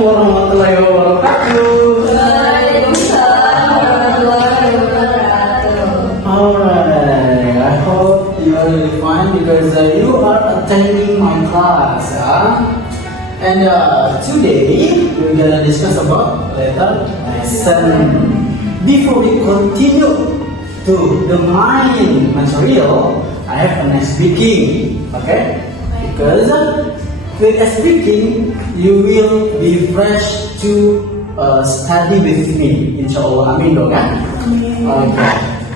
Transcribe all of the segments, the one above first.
warahmatullahi wabarakatuh. Waalaikumsalam warahmatullahi wabarakatuh. Alright, I hope you are really fine because you are attending my class. And today we're gonna discuss about letter lesson. Before we continue to the main material, I have a nice speaking, okay? Because with speaking, you will be fresh to study with me, inshallah. Amin dong kan? Okay.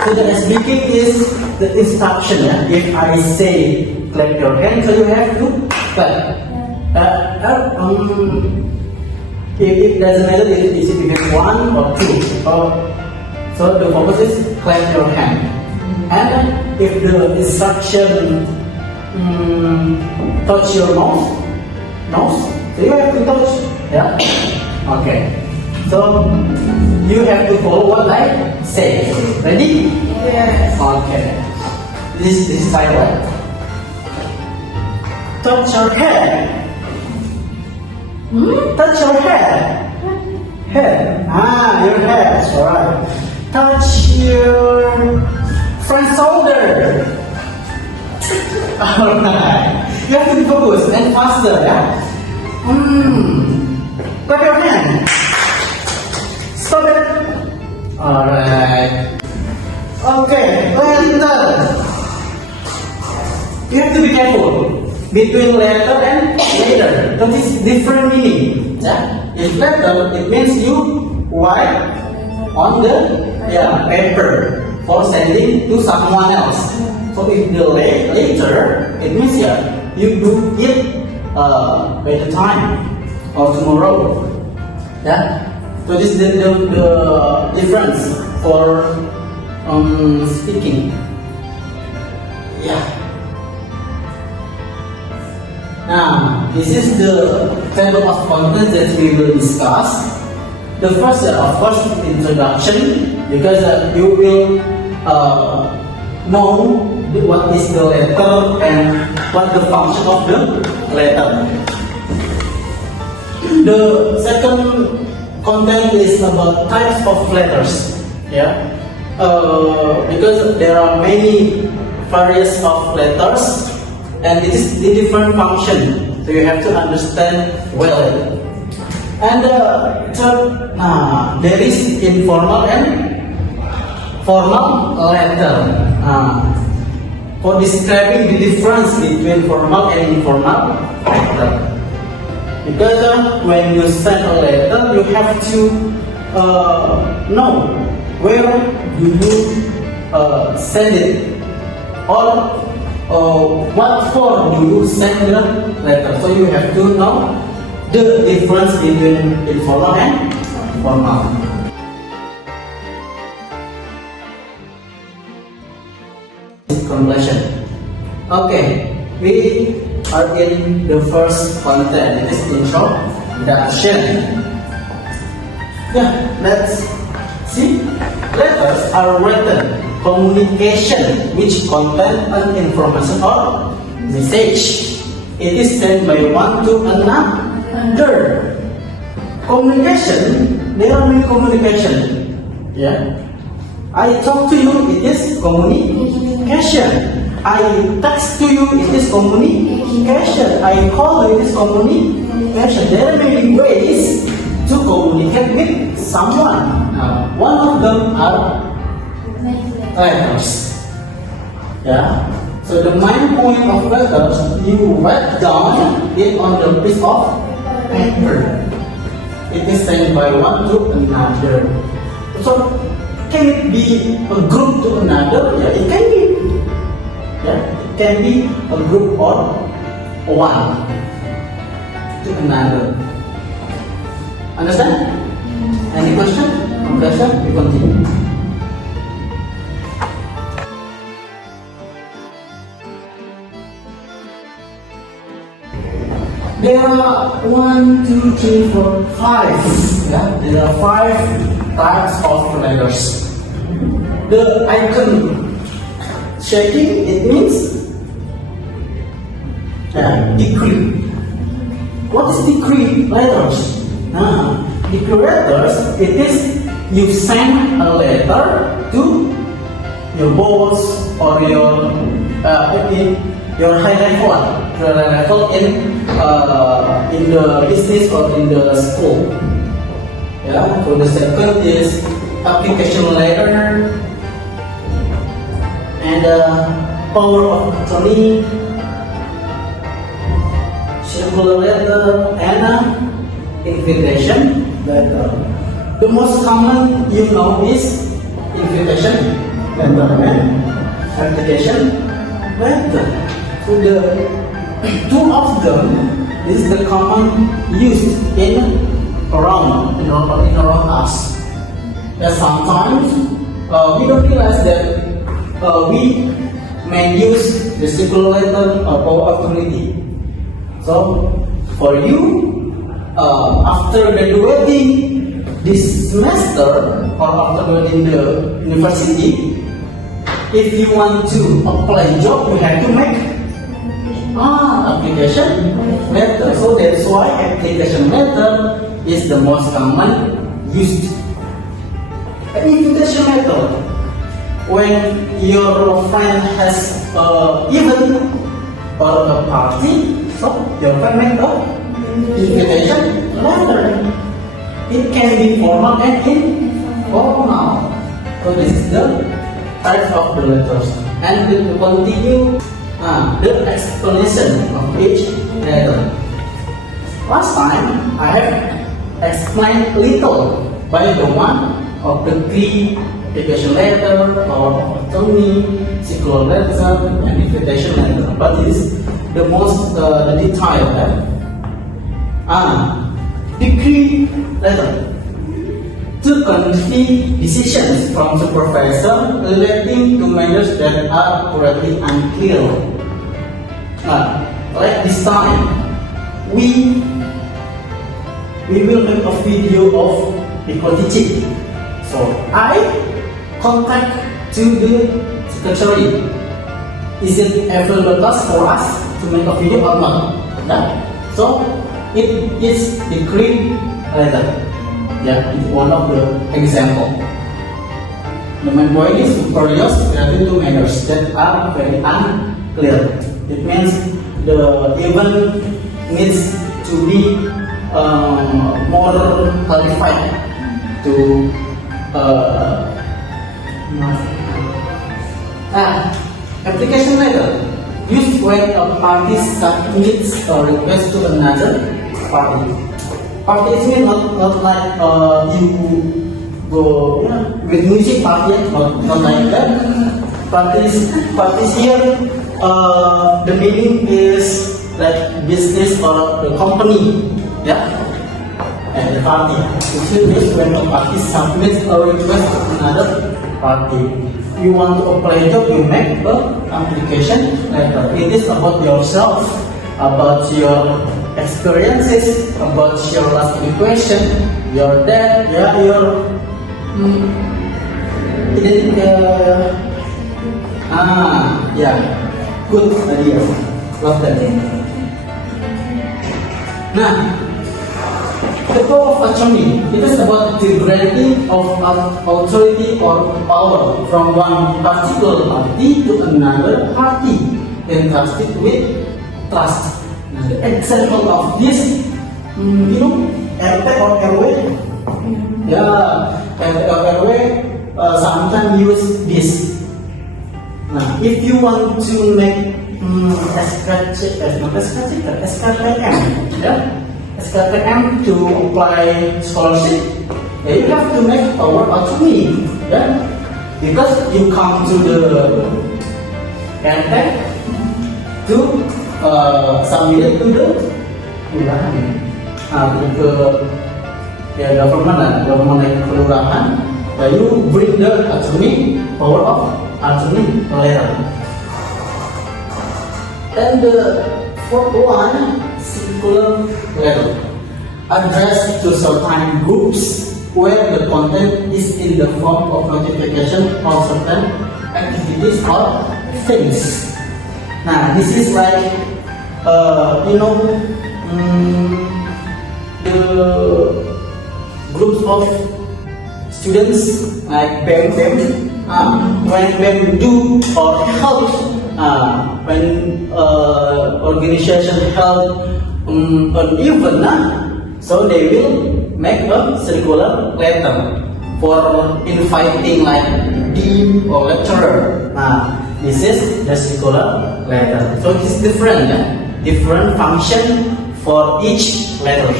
So the speaking is the instruction. Ya. If I say clap your hands, so you have to clap. It doesn't matter if it's one or two. So the focus is clap your hand. And if the instruction touch your nose, so you have to touch, yeah. Okay. So you have to follow what I say. Ready? Yes. Okay. This time, right? Touch your head. Touch your head. Head. Your head. Alright. Touch your front shoulder. Alright. You have to be focused and faster, yeah? Clap your hand. Stop it. Alright. Okay, letter. You have to be careful between letter and letter. That is different meaning. Yeah? If letter, it means you write on the paper for sending to someone else. So if the later, it means you do it by the time or tomorrow. Yeah. So this is the difference for speaking. Yeah. Now this is the table of contents that we will discuss. The first, of course, introduction, because you will know what is the letter and what the function of the letter. The second content is about types of letters. Yeah, because there are many various of letters, and it is the different function. So you have to understand well. And third, there is informal and formal letter. For describing the difference between formal and informal letter. Because when you send a letter, you have to know where do you send it, or what form do you send the letter. So you have to know the difference between informal and formal. Completion. Okay, we are in the first content. It is introduction. Yeah, let's see. Letters are written communication which contain an information or message. It is sent by one to another. Communication, there are many communication. Yeah. I talk to you, it is communication. I text to you, it is communication. I call you, it is communication. There are many ways to communicate with someone. One of them are letters. Yeah. So the main point of letters, you write down it on the piece of paper. It is sent by one to another. So can it be a group to another? Yeah, it can be. Yeah, it can be a group or one to another. Understand? Any question? No question? We continue. There are 1, 2, 3, 4, 5. Yeah, there are 5 types of letters. The icon shaking, it means decree. What is decree letters? Nah, decorators, it is you send a letter to your boss or your high level in the business or in the school. Yeah. So the second is application letter and power of attorney, circular letter, and invitation letter. The most common you know is invitation letter and application letter. So the two of them is the common used in around us. And sometimes we don't realize that we may use the circular letter or power of attorney. So for you, after graduating this semester or after graduating the university, if you want to apply job, you have to make application letter. So that's why application letter is the most common used. An invitation letter, when your friend has event or a party, so your friend make a invitation letter. It can be formal and informal. So this is the type of the letters. And we will continue the explanation of each letter. Last time I have explained little by the one of the three application letter, power of attorney, circular letter, and invitation letter. But this is the most the detail. Decree letter to convey decisions from supervisor relating to matters that are currently unclear. Like this time, we will make a video of equal teaching. So I contact to the secretary. Is it available for us to make a video or not? Yeah. So it is decree letter. Yeah, it's one of the example. The main point is superiors relating to matters that are very unclear. It means the event needs to be more clarified to application letter used when a party submits a request to another party. Party is not like you go with music party, not like that. Parties here, the meaning is like business or the company, yeah, and the party. It means when a party submits a request to another party. You want to apply a job, you make a application letter. It is about yourself, about your experiences, about your last education, your dad, your good idea. Love that. Nah, the power of attorney, it is about the granting of authority or power from one particular party to another party entrusted with trust. Now, the example of this, RT or RW. Yeah, RT or RW sometimes use this. Now, if you want to make SKPM to apply scholarship, you have to make power attorney, because you come to the RT to submit it to the government kelurahan, you bring the attorney power of attorney letter. And the fourth one, circular letter, addressed to certain groups where the content is in the form of notification of certain activities or things. Now, this is like, the groups of students like BEM, when BEM do or help, when organization help an event, so they will make a circular letter for inviting like dean or lecturer. This is the circular letter. So it's different, different function for each letter.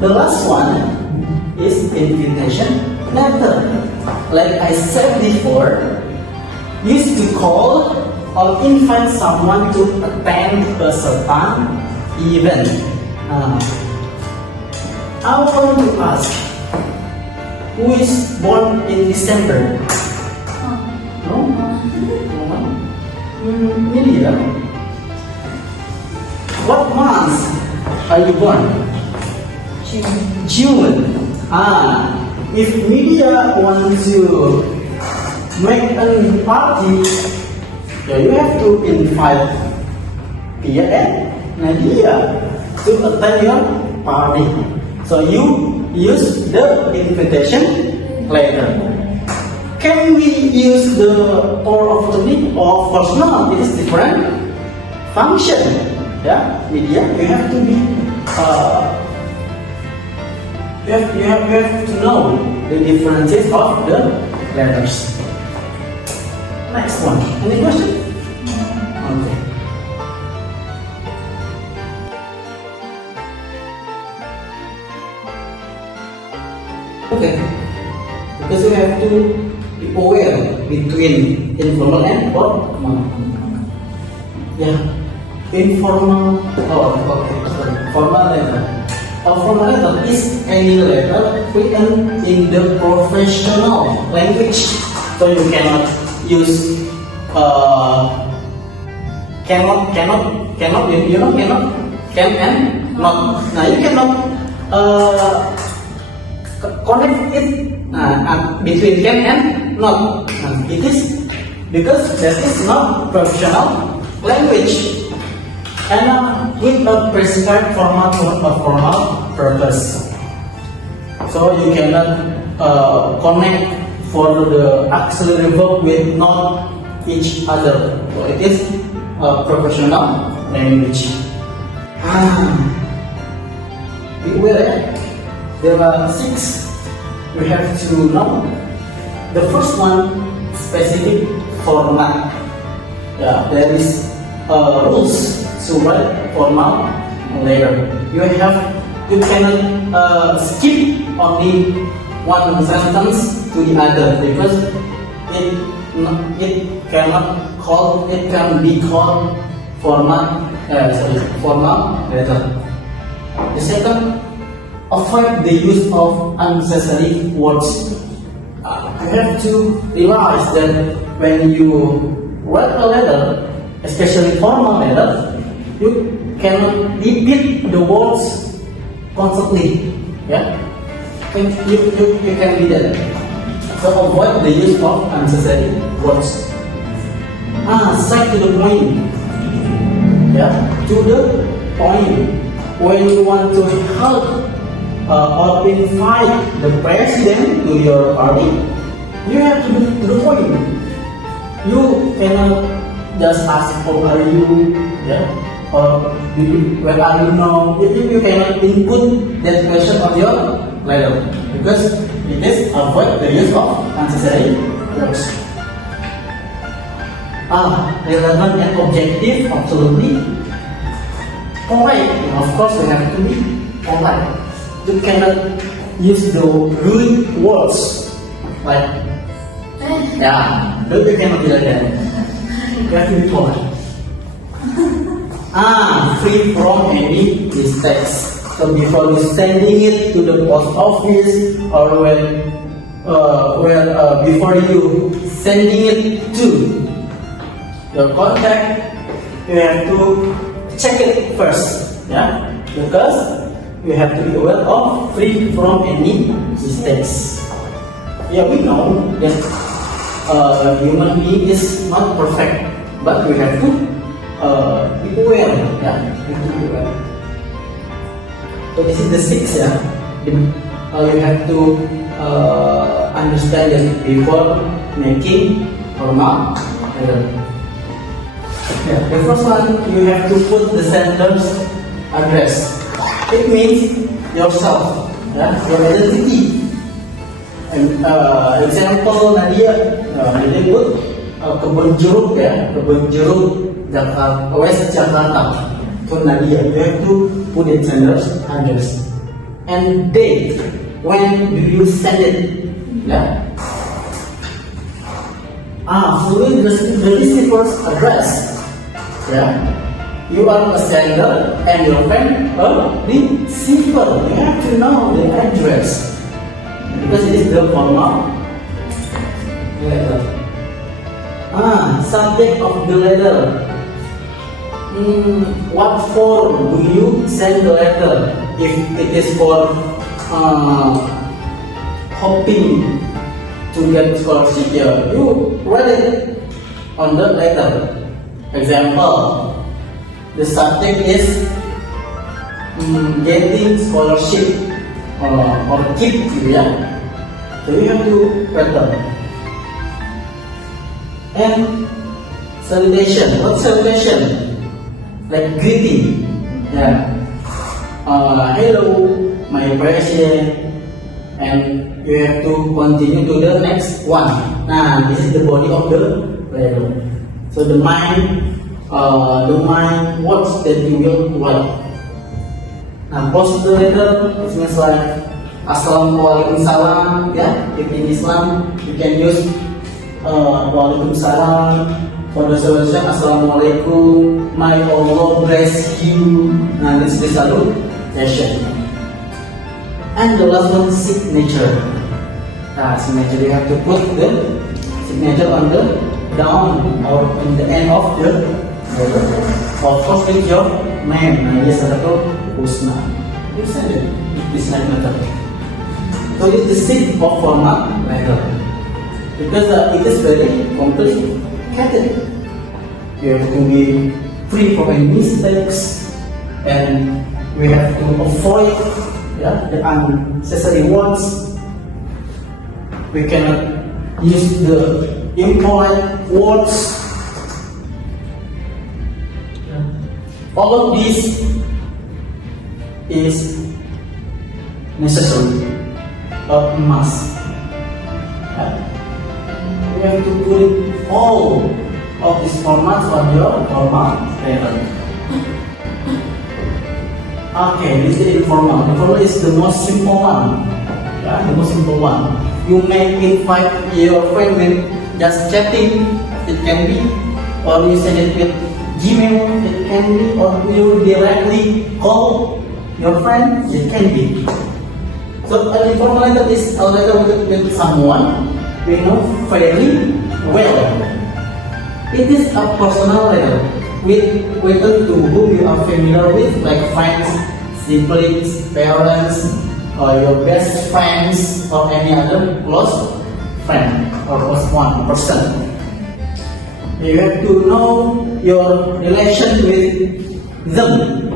The last one is invitation letter. Like I said before, used to call or invite someone to attend a certain event. I want to ask, who is born in December? No? No one? Media? What month are you born? June. If media wants to make a party, you have to invite Pia and Nadia to attend your party. So you use the invitation letter. Can we use the power of attorney? Of course not. It is different function. Yeah, media. You have to be. You have to know the differences of the letters. Next one. Any question? Okay. Okay. Because we have to be aware between informal and formal. Yeah. Informal. Formal letter. A formal letter is any letter written in the professional language. So you cannot use cannot can and not. Now you cannot connect it between can and not. It is because that is not professional language and with a prescribed format for a formal purpose. So you cannot connect for the auxiliary verb with not each other. So it is a professional language. Beware, there are 6 we have to know. The first one, specific format. Yeah, there is rules to write formal letter. You cannot skip only one sentence to the other because it can be called formal letter. The second, avoid the use of unnecessary words. You have to realize that when you write a letter, especially formal letter, you cannot repeat the words constantly. Yeah, you can be that. So avoid the use of unnecessary words. Straight to the point. Yeah, to the point. When you want to help or invite the president to your party, you have to do to the point. You cannot just ask, "How are you?" Yeah, or "Where are you now?" You cannot input that question on your letter because it is avoid the use of unnecessary words. Relevant and objective, absolutely. Polite, of course, we have to be polite. You cannot use the rude words like, no, you cannot do that. You have to be polite. Free from any mistakes. So before you sending it to the post office or before you sending it to your contact, you have to check it first, yeah, because you have to be aware of free from any mistakes. Yeah, we know that human being is not perfect, but we have to be aware. Yeah, we have to be aware. So this is the 6. Yeah, you have to understand that before making formal letter. Yeah, the first one, you have to put the sender's address. It means yourself, yeah, your identity. And example Nadia, Nadia put kebun jeruk ya, kebun jeruk Jakarta, West Jakarta. So Nadia, you have to put the sender's address and date. When do you send it? Yeah. Following the receiver's address. Yeah, you are a sender and your friend a receiver. You have to know the address because it is the formal letter. Subject of the letter. What form do you send the letter? If it is for hoping to get scholarship, you write it on the letter. Example, the subject is getting scholarship or keep, gitu ya. So you have to write down. And salutation. What salutation? Like greeting. Yeah. Hello, my precious. And you have to continue to the next one. Nah, this is the body of the letter. So the main words that you will write. Now, post the letter, it means like Assalamualaikum, yeah. If in Islam, you can use Waalaikumsalam. For the solution, Assalamualaikum, may Allah bless you. Now, this is the salutation. And the last one, signature. Signature, you have to put the signature on the down or in the end of the letter. Of course, with your name. Yes, atau Husna. You send it. This letter. So it's the sixth of formal letter because it is very complicated. You have to be free from any mistakes, and we have to avoid the unnecessary words. We cannot use the impolite words. All of this is necessary, a must. We have to put all of these formats on your formal letter. Okay, this is informal. Informal is the most simple one. The most simple one. You may invite your friend with just chatting, it can be, or you send it with Gmail, it can be, or you directly call your friend, it can be. So an informal letter is a letter with someone we know fairly well. It is a personal letter with written to whom you are familiar with, like friends, siblings, parents, or your best friends, or any other close friend or close one person. You have to know your relation with them.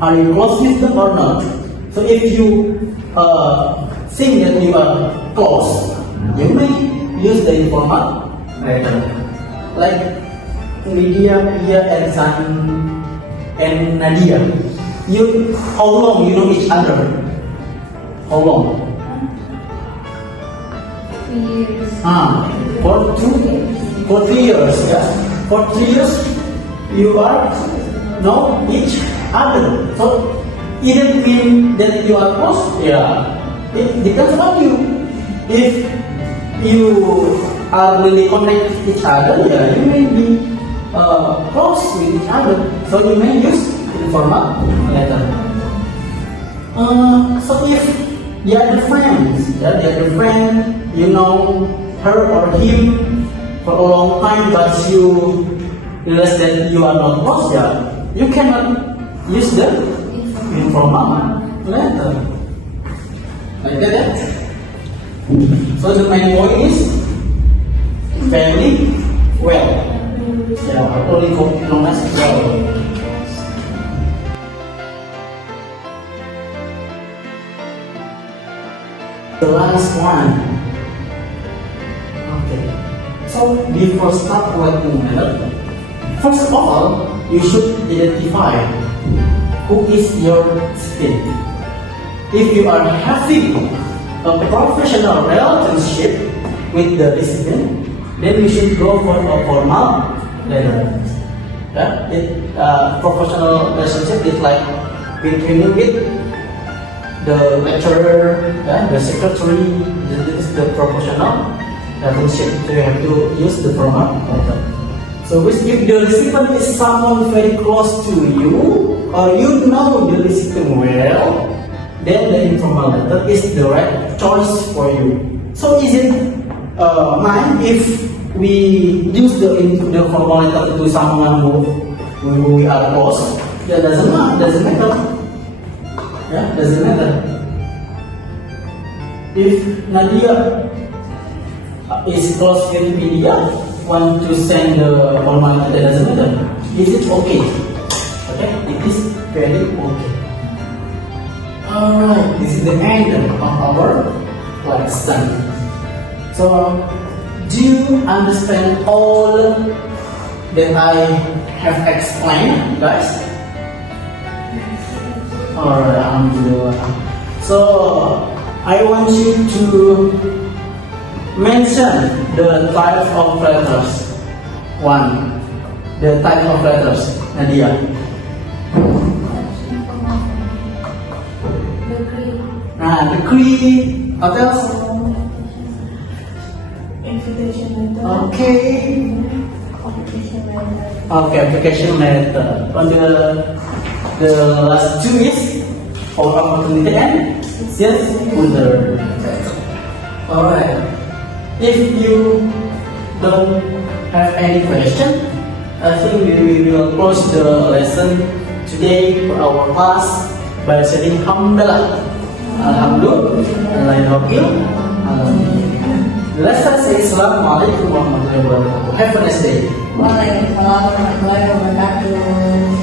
Are you close with them or not? So if you think that you are close, you may use the informal letter. Like Lydia, Pia, and Nadia. How long you know each other? How long? 3 years. For 3 years, yeah. For 3 years, you are know each other. So it doesn't mean that you are close. Yeah, it depends on you. If you are really connect with each other, yeah, you may be close with each other. So you may use informal letter. So if the other friend, you know her or him for a long time, but you realize that you are not close, yeah, you cannot use the informal letter. Like that. So the main point is fairly well. Yeah, only known as well. The last one. Okay. So before start writing letter, first of all, you should identify who is your recipient. If you are having a professional relationship with the recipient, then you should go for a formal letter. Yeah? Professional relationship is like between you with the lecturer, yeah, the secretary. This is the professional relationship. So you have to use the formal letter. So if the recipient is someone very close to you, or you know the recipient well, then the informal letter is the right choice for you. So is it mind if we use the formal letter to someone who we are close? Yeah, doesn't matter. Yeah, doesn't matter. If Nadia is close with media, want to send the formal letter, doesn't matter. Is it okay? Okay, it is very okay. Alright, this is the end of our lesson. So, do you understand all that I have explained, guys? Alright, alhamdulillah. So, I want you to mention the type of letters. One, the type of letters, Nadia. Decree. What else? Invitation letter. Okay. Application letter. Okay, application letter. On the last two is opportunity and yes, order. Alright. If you don't have any question, I think we will close the lesson today for our class by saying Alhamdulillah. Alhamdulillah. Let's say Assalamualaikum warahmatullahi wabarakatuh. Have a nice day. Waalaikumsalam warahmatullahi wabarakatuh.